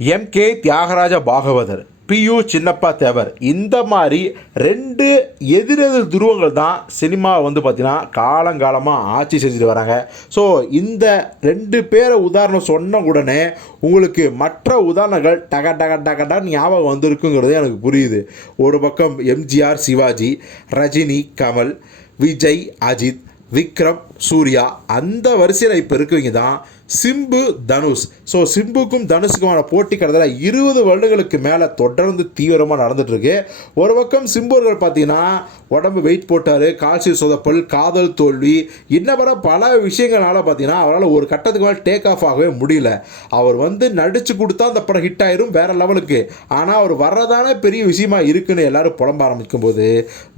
M K Thyagaraja Bhagavathar P U Chinnappa Devar. இந்த மாதிரி ரெண்டு எதிரெதிர் துருவங்கள் தான் சினிமா வந்து பார்த்திங்கன்னா காலங்காலமாக ஆட்சி செஞ்சுட்டு வராங்க. ஸோ இந்த ரெண்டு பேரை உதாரணம் சொன்ன உடனே உங்களுக்கு மற்ற உதாரணங்கள் டக டக டகடா ஞாபகம் வந்திருக்குங்கிறது எனக்கு புரியுது. ஒரு பக்கம் எம்ஜிஆர் சிவாஜி ரஜினி கமல் விஜய் அஜித் விக்ரம் சூர்யா அந்த வரிசையில் இப்போ இருக்கவங்க தான் சிம்பு தனுஷ். ஸோ சிம்புக்கும் தனுஷுக்குமான போட்டி கடந்த இருபது வருடங்களுக்கு மேலே தொடர்ந்து தீவிரமாக நடந்துகிட்ருக்கு ஒரு பக்கம் சிம்புவர்கள் பார்த்தீங்கன்னா உடம்பு வெயிட் போட்டார் கால்சி சொதப்பல் காதல் தோல்வி இன்ன பல விஷயங்களால் பார்த்தீங்கன்னா அவரால் ஒரு கட்டத்துக்கு மேலே டேக் ஆஃப் ஆகவே முடியல. அவர் வந்து நடித்து கொடுத்தா அந்த படம் ஹிட் ஆயிரும் வேறு லெவலுக்கு ஆனால் அவர் வர்றதான பெரிய விஷயமா இருக்குன்னு எல்லாரும் புலம்ப ஆரம்பிக்கும் போது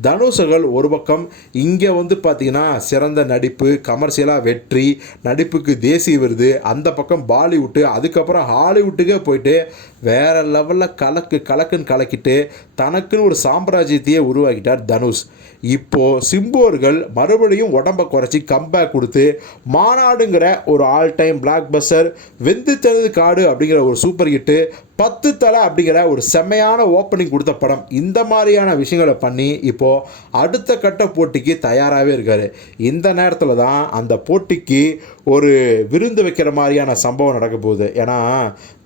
தனுஷர்கள் ஒரு பக்கம் இங்கே வந்து பார்த்தீங்கன்னா சிறந்த நடிப்பு கமர்ஷியலாக வெற்றி நடிப்புக்கு தேசிய விருது அந்த பக்கம் பாலிவுட்டு அதுக்கப்புறம் ஹாலிவுட்டுக்கே போயிட்டு வேற லெவலில் கலக்கு கலக்குன்னு கலக்கிட்டு தனக்குன்னு ஒரு சாம்ராஜ்யத்தையே உருவாக்கிட்டார் தனுஷ். இப்போது சிம்போர்கள் மறுபடியும் உடம்பை குறைச்சி கம்பேக் கொடுத்து மாநாடுங்கிற ஒரு ஆல் டைம் பிளாக் பஸ்டர் வெந்து தனது காடு அப்படிங்கிற ஒரு சூப்பர் ஹிட்டு பத்து தலை அப்படிங்கிற ஒரு செம்மையான ஓப்பனிங் கொடுத்த படம். இந்த மாதிரியான விஷயங்களை பண்ணி இப்போது அடுத்த கட்ட போட்டிக்கு தயாராகவே இருக்கார். இந்த நேரத்தில் தான் அந்த போட்டிக்கு ஒரு விருந்து வைக்கிற மாதிரியான சம்பவம் நடக்க போகுது. ஏன்னா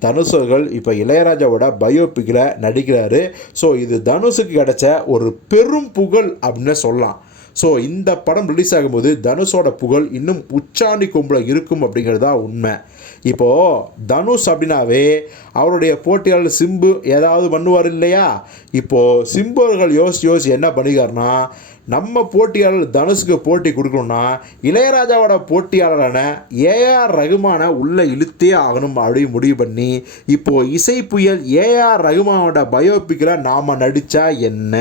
தனுஷர்கள் இப்போ இளையராஜாவோட பயோபிக்கில் நடிக்கிறாரு. ஸோ இது தனுஷுக்கு கிடைச்ச ஒரு பெரும் புகழ் அப்படின்னு சொல்லலாம். ஸோ இந்த படம் ரிலீஸ் ஆகும்போது தனுஷோட புகழ் இன்னும் உச்சாணி கொம்பில் இருக்கும் அப்படிங்கிறது தான் உண்மை. இப்போது தனுஷ் அப்படின்னாவே அவருடைய போட்டியாளர் சிம்பு ஏதாவது பண்ணுவார் இல்லையா? இப்போது சிம்பு அவர்கள் யோசிச்சு யோசிச்சு என்ன பண்ணிக்காருன்னா நம்ம போட்டியாளர் தனுஷுக்கு போட்டி கொடுக்கணும்னா இளையராஜாவோட போட்டியாளரான ஏஆர் ரகுமானை உள்ளே இழுத்தே ஆகணும் அப்படின்னு முடிவு பண்ணி இப்போது இசை புயல் ஏஆர் ரகுமானோட பயோபிக்கில் நாம் நடித்தா என்ன?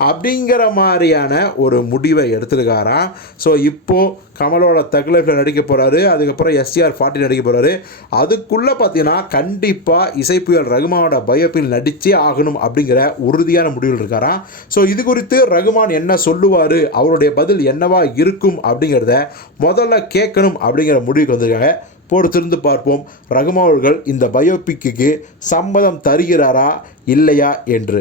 அப்படிங்கிற மாதிரியான ஒரு முடிவை எடுத்திருக்காராம் ஸோ இப்போது கமலோட தகுலைஃபில் நடிக்க போகிறாரு அதுக்கப்புறம் எஸ்டிஆர் ஃபார்ட்டி நடிக்க போகிறாரு அதுக்குள்ளே பார்த்தீங்கன்னா கண்டிப்பாக இசை புயல் ரகுமானோட பயோபில் நடித்தே ஆகணும் அப்படிங்கிற உறுதியான முடிவில் இருக்காராம் ஸோ இது குறித்து ரகுமான் என்ன சொல்லுவார்? அவருடைய பதில் என்னவா இருக்கும் அப்படிங்கிறத முதல்ல கேட்கணும் அப்படிங்கிற முடிவுக்கு வந்திருக்காங்க. பொறுத்திருந்து பார்ப்போம். ரகுமான் அவர்கள் இந்த பயோபிக்கு சம்மதம் தருகிறாரா இல்லையா என்று.